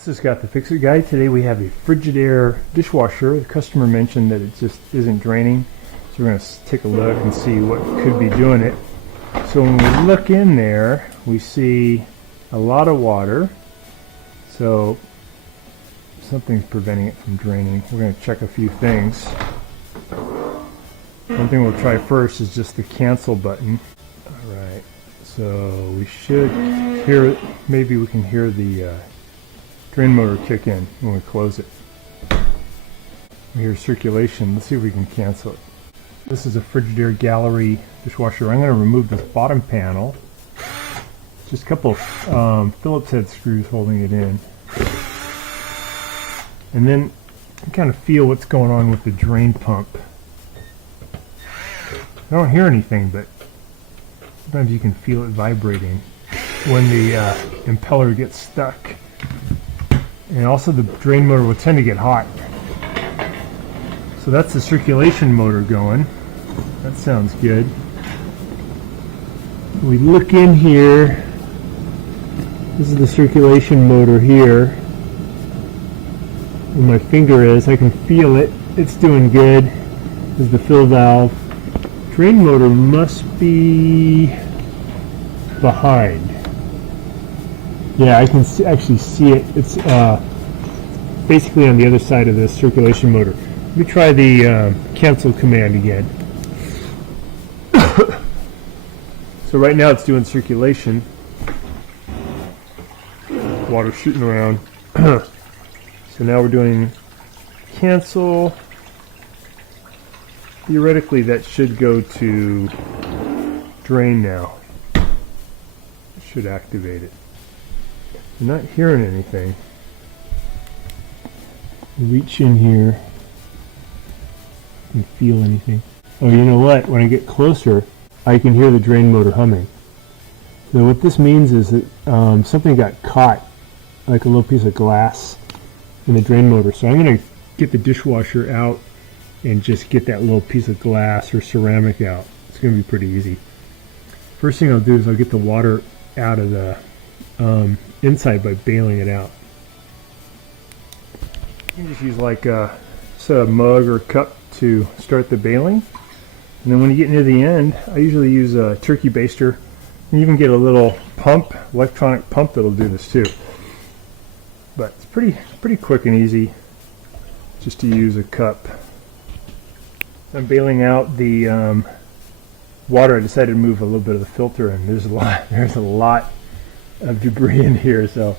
This is Scott the Fix It Guy. Today we have a Frigidaire dishwasher. The customer mentioned that it just isn't draining, so we're going to take a look and see what could be doing it. So when we look in there, we see a lot of water, so something's preventing it from draining. We're going to check a few things. One thing we'll try first is just the cancel button. Alright, so we should hear it. Maybe we can hear the drain motor kick in when we close it. We hear circulation. Let's see if we can cancel it. This is a Frigidaire gallery dishwasher. I'm going to remove this bottom panel. Just a couple Phillips head screws holding it in. And then kind of feel what's going on with the drain pump. I don't hear anything, but sometimes you can feel it vibrating when the impeller gets stuck. And also the drain motor will tend to get hot. So that's the circulation motor going. That sounds good. We look in here. This is the circulation motor here. Where my finger is, I can feel it. It's doing good. This is the fill valve. Drain motor must be behind. Yeah, I can actually see it. It's basically on the other side of the circulation motor. Let me try the cancel command again. So right now it's doing circulation. Water shooting around. So now we're doing cancel. Theoretically that should go to drain now. It should activate it. I'm not hearing anything. Reach in here. Can feel anything. Oh, you know what? When I get closer, I can hear the drain motor humming. So what this means is that something got caught, like a little piece of glass, in the drain motor. So I'm going to get the dishwasher out and just get that little piece of glass or ceramic out. It's going to be pretty easy. First thing I'll do is I'll get the water out of the inside by bailing it out. You can just use like a mug or cup to start the bailing. And then when you get near the end, I usually use a turkey baster. You even get a little pump, electronic pump that'll do this too. But it's pretty quick and easy just to use a cup. I'm bailing out the water. I decided to move a little bit of the filter, and there's a lot of debris in here, so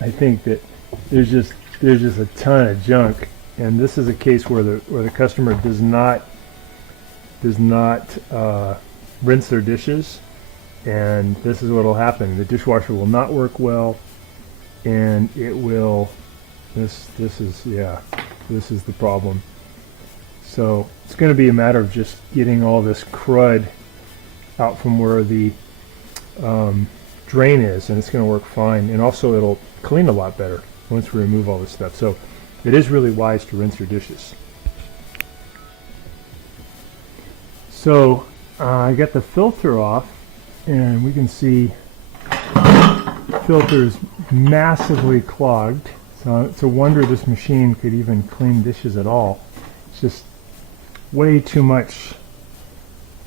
I think that there's just a ton of junk. And this is a case where the customer does not rinse their dishes, and this is what will happen. The dishwasher will not work well, and it will. This is the problem. So it's going to be a matter of just getting all this crud out from where the drain is, and it's going to work fine. And also it'll clean a lot better once we remove all this stuff. So it is really wise to rinse your dishes. So I got the filter off, and we can see the filter is massively clogged. So it's a wonder this machine could even clean dishes at all. It's just way too much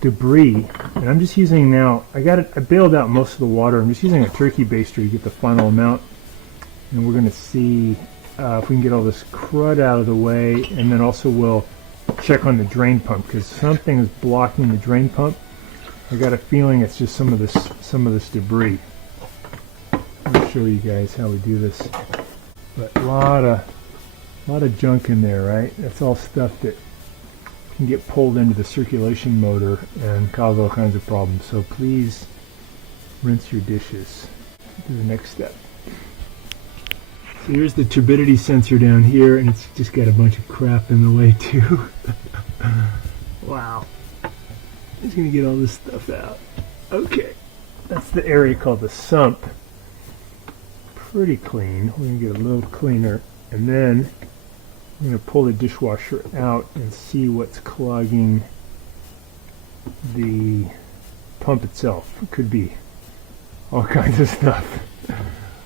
debris. And I'm just using now, I bailed out most of the water. I'm just using a turkey baster to get the final amount. And we're going to see if we can get all this crud out of the way, and then also we'll check on the drain pump, because something is blocking the drain pump. I got a feeling it's just some of this debris. I'll show you guys how we do this. But a lot of junk in there, right? That's all stuff that can get pulled into the circulation motor and cause all kinds of problems. So please rinse your dishes. Do the next step. So here's the turbidity sensor down here, and it's just got a bunch of crap in the way too. Wow. It's going to get all this stuff out. Okay. That's the area called the sump. Pretty clean. We're going to get a little cleaner, and then I'm going to pull the dishwasher out and see what's clogging the pump itself. It could be all kinds of stuff.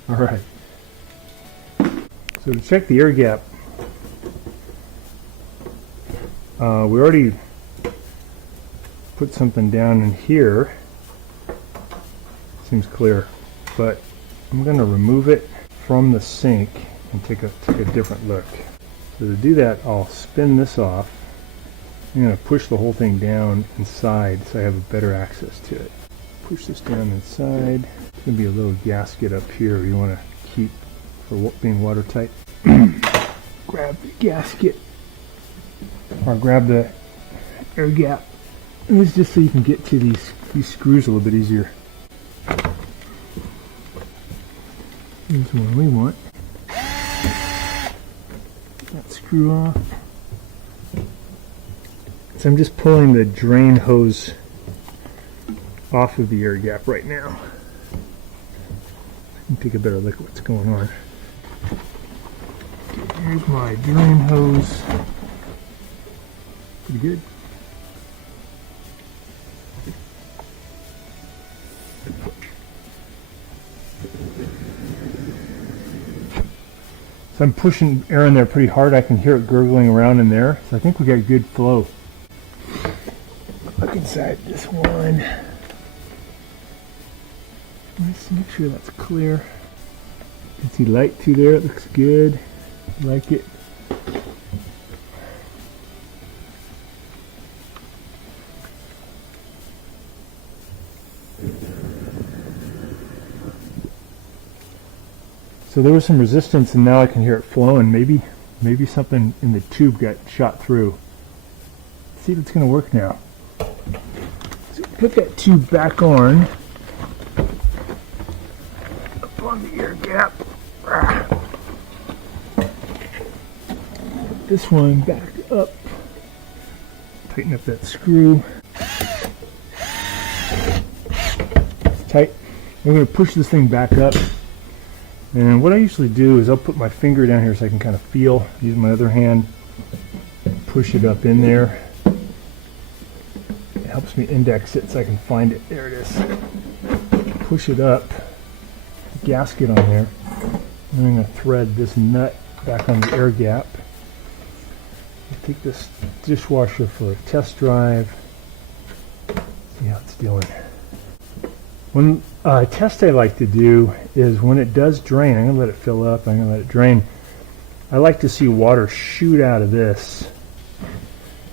All right. So to check the air gap, we already put something down in here. Seems clear, but I'm going to remove it from the sink and take a different look. So to do that, I'll spin this off. I'm going to push the whole thing down inside so I have a better access to it. Push this down inside. There's going to be a little gasket up here you want to keep for being watertight. Grab the gasket, or grab the air gap. And this is just so you can get to these screws a little bit easier. Here's one we want. That screw off. So I'm just pulling the drain hose off of the air gap right now. I can take a better look at what's going on. Okay, here's my drain hose. Pretty good. So I'm pushing air in there pretty hard. I can hear it gurgling around in there. So I think we got good flow. Look inside this one. Let's make sure that's clear. You can see light through there. It looks good. I like it. So there was some resistance, and now I can hear it flowing. Maybe something in the tube got shot through. Let's see if it's going to work now. So put that tube back on. Up on the air gap. Put this one back up. Tighten up that screw. It's tight. I'm going to push this thing back up. And what I usually do is I'll put my finger down here so I can kind of feel, use my other hand, push it up in there. It helps me index it so I can find it. There it is. Push it up, the gasket on there. I'm going to thread this nut back on the air gap. I'll take this dishwasher for a test drive, see how it's doing. One test I like to do is when it does drain, I'm going to let it fill up, I'm going to let it drain. I like to see water shoot out of this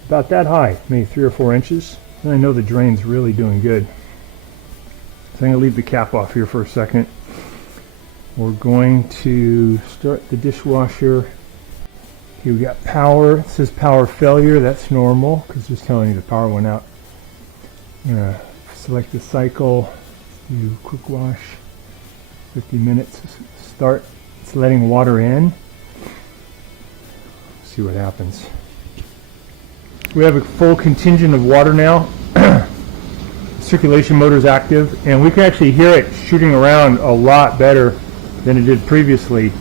about that high, maybe 3 or 4 inches. And I know the drain's really doing good. So I'm going to leave the cap off here for a second. We're going to start the dishwasher. Okay, we got power. It says power failure. That's normal because it's just telling you the power went out. I'm going to select the cycle. Do quick wash, 50 minutes. Start. It's letting water in. See what happens. We have a full contingent of water now. The circulation motor is active, and we can actually hear it shooting around a lot better than it did previously.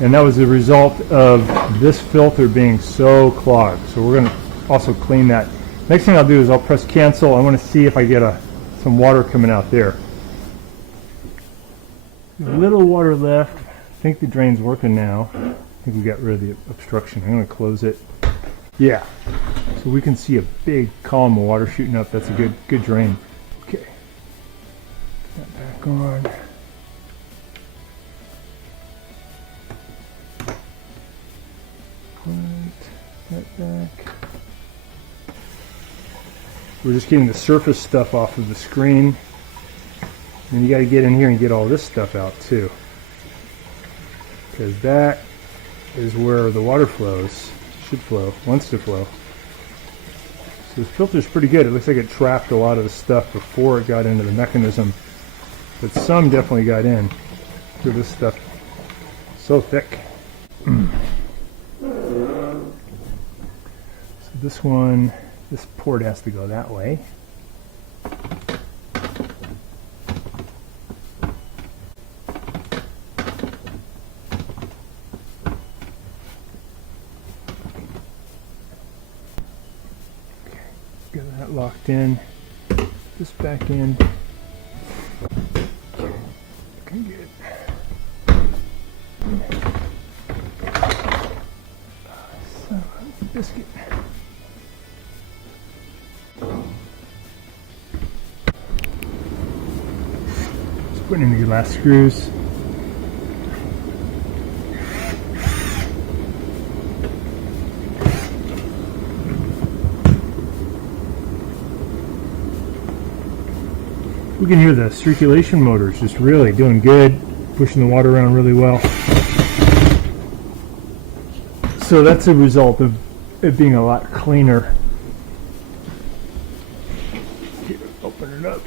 And that was the result of this filter being so clogged. So we're going to also clean that. Next thing I'll do is I'll press cancel. I want to see if I get some water coming out there. A little water left. I think the drain's working now. I think we got rid of the obstruction. I'm going to close it. Yeah. So we can see a big column of water shooting up. That's a good drain. Okay. Put that back on. Put that back. We're just getting the surface stuff off of the screen. And you got to get in here and get all this stuff out too, because that is where the water flows, should flow, wants to flow. So this filter's pretty good. It looks like it trapped a lot of the stuff before it got into the mechanism, but some definitely got in. Look at this stuff, so thick. So this port has to go that way. Get that locked in. This back in. Okay, looking good. biscuit. Just putting in the last screws. We can hear the circulation motor is just really doing good, pushing the water around really well. So that's a result of it being a lot cleaner. Open it up.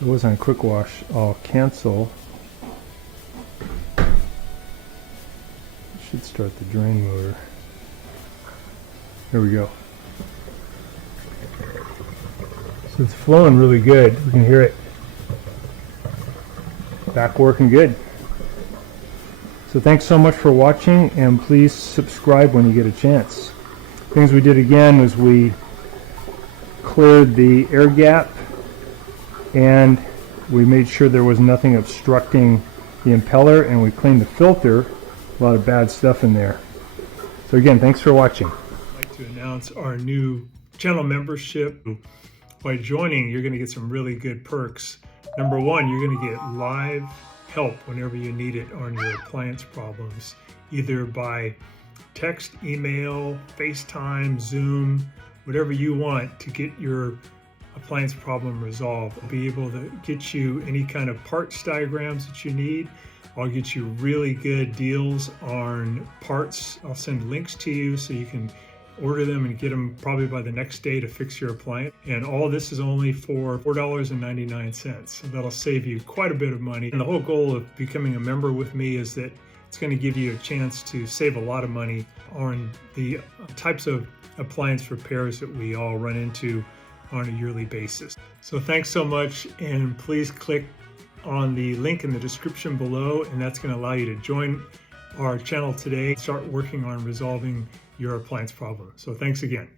It was on quick wash. I'll cancel. Should start the drain motor. There we go. So it's flowing really good. We can hear it. Back working good. So thanks so much for watching, and please subscribe when you get a chance. Things we did again was we cleared the air gap, and we made sure there was nothing obstructing the impeller, and we cleaned the filter. A lot of bad stuff in there. So again, thanks for watching. I'd like to announce our new channel membership. By joining, you're going to get some really good perks. Number one, you're going to get live help whenever you need it on your appliance problems, either by text, email, FaceTime, Zoom, whatever you want to get your appliance problem resolved. I'll be able to get you any kind of parts diagrams that you need. I'll get you really good deals on parts. I'll send links to you so you can order them and get them probably by the next day to fix your appliance. And all this is only for $4.99. So that'll save you quite a bit of money. And the whole goal of becoming a member with me is that it's going to give you a chance to save a lot of money on the types of appliance repairs that we all run into on a yearly basis. So thanks so much, and please click on the link in the description below, and that's going to allow you to join our channel today, start working on resolving your appliance problem. So thanks again.